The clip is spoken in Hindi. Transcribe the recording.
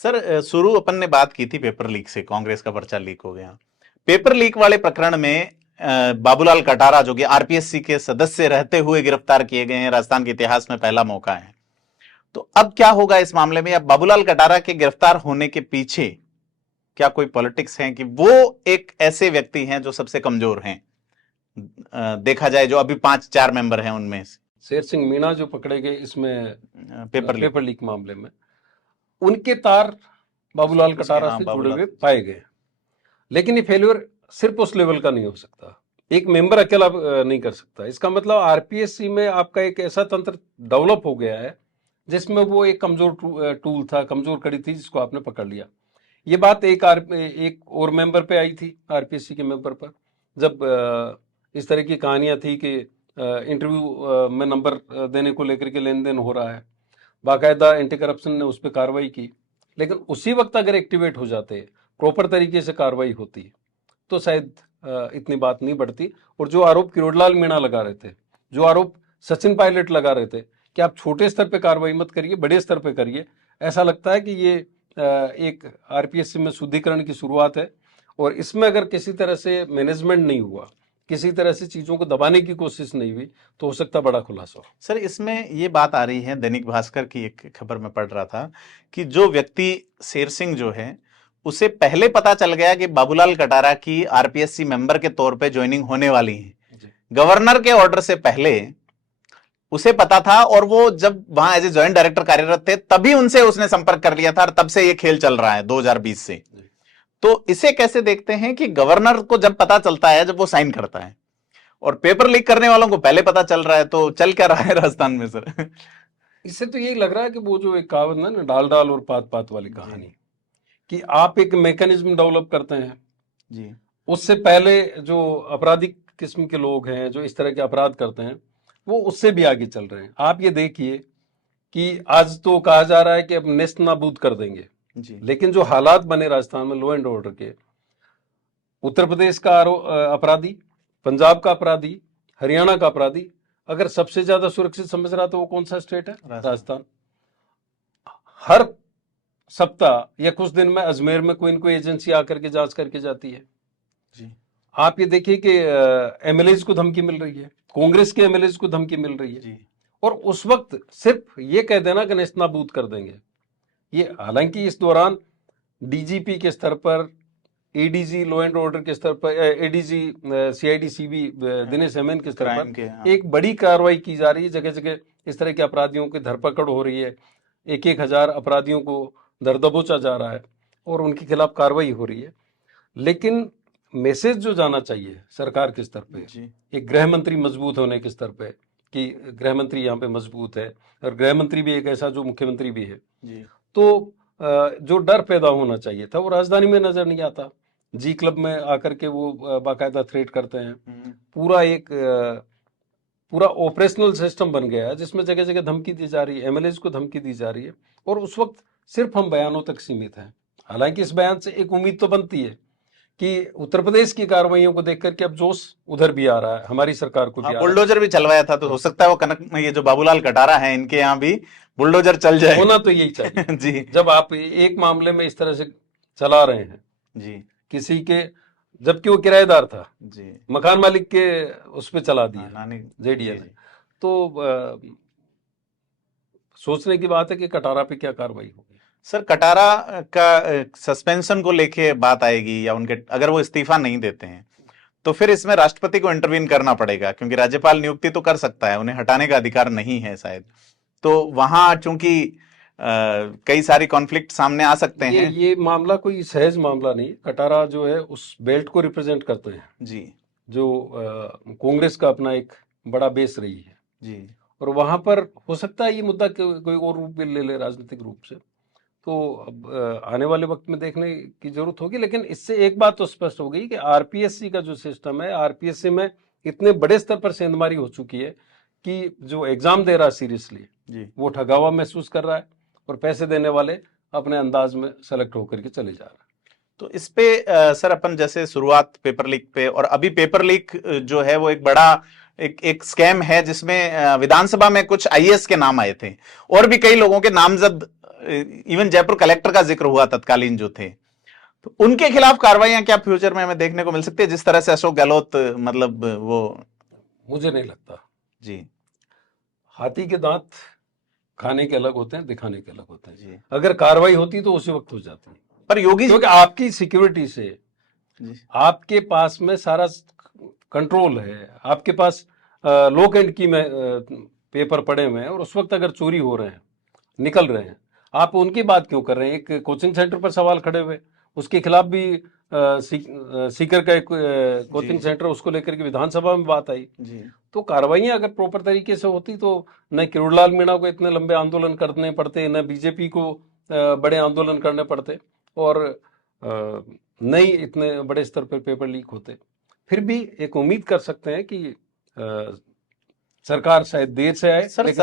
सर शुरू अपन ने बात की थी पेपर लीक से, कांग्रेस का पर्चा लीक हो गया। पेपर लीक वाले प्रकरण में बाबूलाल कटारा जो कि आरपीएससी के सदस्य रहते हुए गिरफ्तार किए गए हैं, राजस्थान के इतिहास में पहला मौका है। तो अब क्या होगा इस मामले में? अब बाबूलाल कटारा के गिरफ्तार होने के पीछे क्या कोई पॉलिटिक्स है कि वो एक ऐसे व्यक्ति हैं जो सबसे कमजोर हैं, देखा जाए जो अभी 5-4 मेंबर हैं उनमें से? शेर सिंह मीणा जो पकड़े गए इसमें पेपर लीक मामले में, उनके तार बाबूलाल कटारा से जुड़े हुए पाए गए। लेकिन ये फेल्योर सिर्फ उस लेवल का नहीं हो सकता, एक मेंबर अकेला नहीं कर सकता। इसका मतलब आरपीएससी में आपका एक ऐसा तंत्र डेवलप हो गया है जिसमें वो एक कमजोर टूल था, कमजोर कड़ी थी, जिसको आपने पकड़ लिया। ये बात एक और मेंबर पे आई थी, आरपीएससी के मेंबर पर, जब इस तरह की कहानियां थी कि इंटरव्यू में नंबर देने को लेकर के लेन देन हो रहा है। बाकायदा एंटी करप्शन ने उस पर कार्रवाई की, लेकिन उसी वक्त अगर एक्टिवेट हो जाते, प्रॉपर तरीके से कार्रवाई होती, तो शायद इतनी बात नहीं बढ़ती। और जो आरोप किरोड़लाल मीणा लगा रहे थे, जो आरोप सचिन पायलट लगा रहे थे कि आप छोटे स्तर पे कार्रवाई मत करिए, बड़े स्तर पे करिए, ऐसा लगता है कि ये एक आरपीएससी में शुद्धिकरण की शुरुआत है। और इसमें अगर किसी तरह से मैनेजमेंट नहीं हुआ, किसी तरह से चीजों को दबाने की कोशिश नहीं हुई, तो हो सकता बड़ा खुलासा हो। सर इसमें ये बात आ रही है, दैनिक भास्कर की एक खबर में पढ़ रहा था कि जो व्यक्ति शेर सिंह जो है, उसे पहले पता चल गया कि बाबूलाल कटारा की आरपीएससी मेंबर के तौर पे ज्वाइनिंग होने वाली है। गवर्नर के ऑर्डर से पहले उसे पता था, और वो जब वहां एज ए ज्वाइंट डायरेक्टर कार्यरत थे तभी उनसे उसने संपर्क कर लिया था, और तब से ये खेल चल रहा है 2020 से। तो इसे कैसे देखते हैं कि गवर्नर को जब पता चलता है, जब वो साइन करता है, और पेपर लीक करने वालों को पहले पता चल रहा है, तो चल क्या रहा है राजस्थान में सर? इससे तो यही लग रहा है कि वो जो एक कहावत है ना, डाल डाल और पात पात वाली कहानी, कि आप एक मैकेनिज्म डेवलप करते हैं जी, उससे पहले जो आपराधिक किस्म के लोग हैं, जो इस तरह के अपराध करते हैं, वो उससे भी आगे चल रहे हैं। आप ये देखिए कि आज तो कहा जा रहा है कि अब नेस्त नाबूद कर देंगे जी, लेकिन जो हालात बने राजस्थान में लॉ एंड ऑर्डर के, उत्तर प्रदेश का अपराधी, पंजाब का अपराधी, हरियाणा का अपराधी अगर सबसे ज्यादा सुरक्षित समझ रहा तो वो कौन सा स्टेट है? राजस्थान। हर सप्ताह या कुछ दिन में अजमेर में कोई न कोई एजेंसी आकर के जांच करके जाती है जी। आप ये देखिए कि एमएलएज को धमकी मिल रही है, कांग्रेस के एमएलएज को धमकी मिल रही है जी। और उस वक्त सिर्फ ये कह देना कि नेस्तनाबूद कर देंगे, ये हालांकि इस दौरान डीजीपी के स्तर पर, एडीजी लॉ एंड ऑर्डर के स्तर पर, एडीजी सीआईडी सीबी दिनेश हेमन के स्तर पर एक बड़ी कार्रवाई की जा रही है। जगह जगह इस तरह के अपराधियों की धरपकड़ हो रही है, 1,000 अपराधियों को दर दबोचा जा रहा है और उनके खिलाफ कार्रवाई हो रही है। लेकिन मैसेज जो जाना चाहिए सरकार के स्तर पे, एक गृह मंत्री मजबूत होने के स्तर पे, कि गृह मंत्री यहाँ पे मजबूत है, और गृह मंत्री भी एक ऐसा जो मुख्यमंत्री भी है जी। तो जो डर पैदा होना चाहिए था वो राजधानी में नजर नहीं आता। जी क्लब में आकर के वो बाकायदा थ्रेट करते हैं, पूरा एक पूरा ऑपरेशनल सिस्टम बन गया है जिसमें जगह जगह धमकी दी जा रही है, एमएलएज को धमकी दी जा रही है, और उस वक्त सिर्फ हम बयानों तक सीमित हैं। हालांकि इस बयान से एक उम्मीद तो बनती है कि उत्तर प्रदेश की कार्रवाइयों को देख करके अब जोश उधर भी आ रहा है, हमारी सरकार को भी। बुलडोजर भी चलवाया था, तो हो सकता है वो कनक में ये जो बाबूलाल कटारा है इनके यहाँ भी बुलडोजर चल जाए। होना तो यही चाहिए जी। जब आप एक मामले में इस तरह से चला रहे हैं जी, किसी के, जबकि वो किराएदार था जी, मकान मालिक के उस पर चला दिया जेडीए ने, तो सोचने की बात है कि कटारा पे क्या कार्रवाई होगी। सर कटारा का सस्पेंशन को लेके बात आएगी, या उनके अगर वो इस्तीफा नहीं देते हैं तो फिर इसमें राष्ट्रपति को इंटरवीन करना पड़ेगा, क्योंकि राज्यपाल नियुक्ति तो कर सकता है, उन्हें हटाने का अधिकार नहीं है शायद। तो वहां चूंकि कई सारी कॉन्फ्लिक्ट सामने आ सकते हैं। ये मामला कोई सहज मामला नहीं। कटारा जो है उस बेल्ट को रिप्रेजेंट करते हैं जी, जो कांग्रेस का अपना एक बड़ा बेस रही है जी, और वहां पर हो सकता है ये मुद्दा कोई और रूप ले ले राजनीतिक रूप से, तो अब आने वाले वक्त में देखने की जरूरत होगी। लेकिन इससे एक बात तो स्पष्ट हो गई कि आरपीएससी का जो सिस्टम है, आरपीएससी में इतने बड़े स्तर पर सेंधमारी हो चुकी है कि जो एग्जाम दे रहा है सीरियसली, वो ठगा हुआ महसूस कर रहा है, और पैसे देने वाले अपने अंदाज में सेलेक्ट होकर के चले जा रहे हैं। तो इस पे सर अपन जैसे शुरुआत पेपर लीक पे, और अभी पेपर लीक जो है वो एक बड़ा एक स्कैम है जिसमें विधानसभा में कुछ आईएएस के नाम आए थे और भी कई लोगों के नामजद, इवन जयपुर कलेक्टर का जिक्र हुआ तत्कालीन जो थे, तो उनके खिलाफ कार्रवाइयां क्या फ्यूचर में हमें देखने को मिल सकती है, जिस तरह से अशोक गहलोत मतलब वो? मुझे नहीं लगता जी। हाथी के दांत खाने के अलग होते हैं, दिखाने के अलग होते हैं जी। अगर कार्रवाई होती तो उसी वक्त हो जाती, पर योगी, क्योंकि आपकी सिक्योरिटी से जी, आपके पास में सारा कंट्रोल है, आपके पास लॉक एंड की में पेपर पड़े हुए हैं, और उस वक्त अगर चोरी हो रहे हैं, निकल रहे हैं, आप उनकी बात क्यों कर रहे हैं? एक कोचिंग सेंटर पर सवाल खड़े हुए, उसके खिलाफ भी सीकर का एक कोचिंग सेंटर, उसको लेकर के विधानसभा में बात आई। जी। तो कार्रवाइयां अगर प्रॉपर तरीके से होती तो न किरोड़लाल मीणा को इतने लंबे आंदोलन करने पड़ते, न बीजेपी को बड़े आंदोलन करने पड़ते, और न ही इतने बड़े स्तर पर पेपर लीक होते। फिर भी एक उम्मीद कर सकते हैं कि सरकार शायद देर से आए, सर, लेकिन